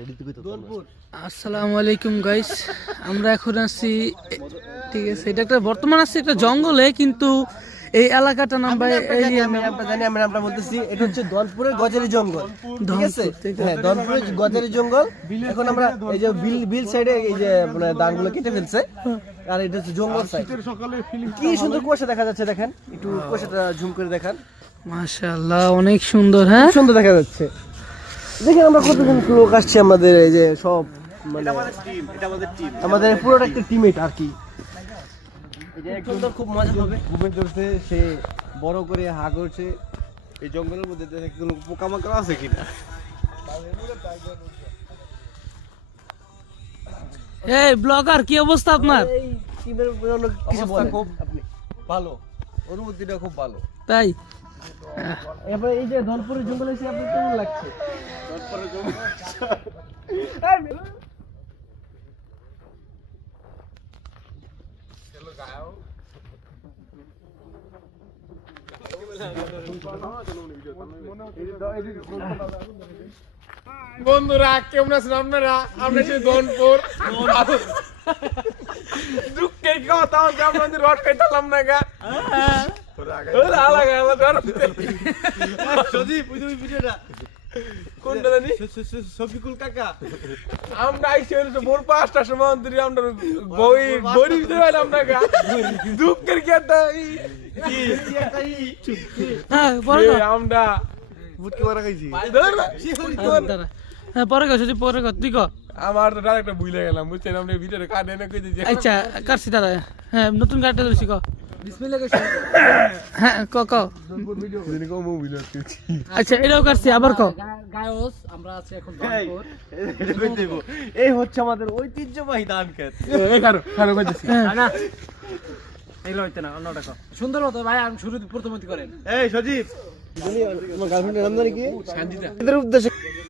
আসসালামু আলাইকুম গাইস, আমরা এখন আছি, ঠিক আছে, এটা একটা বর্তমান আছে একটা জঙ্গলে, কিন্তু এই এলাকাটা নাম ভাই আমরা বলতেছি এটা হচ্ছে দলপুরের গজারি জঙ্গল, ঠিক আছে? হ্যাঁ, দলপুরের গজারি জঙ্গল। এখন আমরা এই যে বিল সাইডে এই যে মানে ধানগুলো কেটে ফেলছে, আর এটা হচ্ছে জঙ্গল সাইড। কি সুন্দর কুয়াশা দেখা যাচ্ছে, দেখেন একটু কুয়াশাটা জুম করে দেখান। মাশাআল্লাহ, অনেক সুন্দর। হ্যাঁ, সুন্দর দেখা যাচ্ছে। দেখেন আমরা কতজন লোক আসছে, আমাদের এই যে সব মানে আমাদের পুরোটা একটা টিমমেট আর কি। খুব মজা হবে। ঘুমে ধরছে, সে বড় করে হা করছে। এই জঙ্গলের মধ্যে কোনো পোকামাকড় আছে কিনা। এই ব্লগার, কি অবস্থা আপনার? এই টিমের জন্য কিছু বলেন। খুব আপনি ভালো, অনুভূতিটা খুব ভালো। তাই এবারে এই যে ধনপুরের জঙ্গলে এসে আপনার কেমন লাগছে? ধনপুরের জঙ্গল বন্ধুরা কেমন আছেন আপনারা? আমরা সেই ধনপুর দুঃখের কথা হচ্ছে আপনাদের রড পেতালাম না গা। কোনটা জানি? শফিকুল কাকা। আমরা আইসি হইলো ভোর 5টার সময় অন্তরি আমরা গরিব দিলাম না গা। দুঃখের কি একটা হ্যাঁ, পরে কর। আমরা বুটকে মারা খাইছি। হ্যাঁ, পরে কর, যদি পরে কর, তুই কর। আমার তো ডাইরেক্ট ভুলে গেলাম, বুঝছেন? আমরা ভিতরে কাটে না কই দিয়েছি। আচ্ছা, কাটছি দাদা। হ্যাঁ, নতুন গাড়িটা ধরছি, ক। হ্যাঁ, ক ক। আচ্ছা, এটাও কাটছি, আবার ক। এই হচ্ছে আমাদের ঐতিহ্যবাহী ধান ক্ষেত। সুন্দর মতো ভাই, আমি শুরু প্রথমত করেন। এই সজীব, আমার গার্লফ্রেন্ডের নাম জানি কি? সঞ্জিতা। এদের উদ্দেশ্যে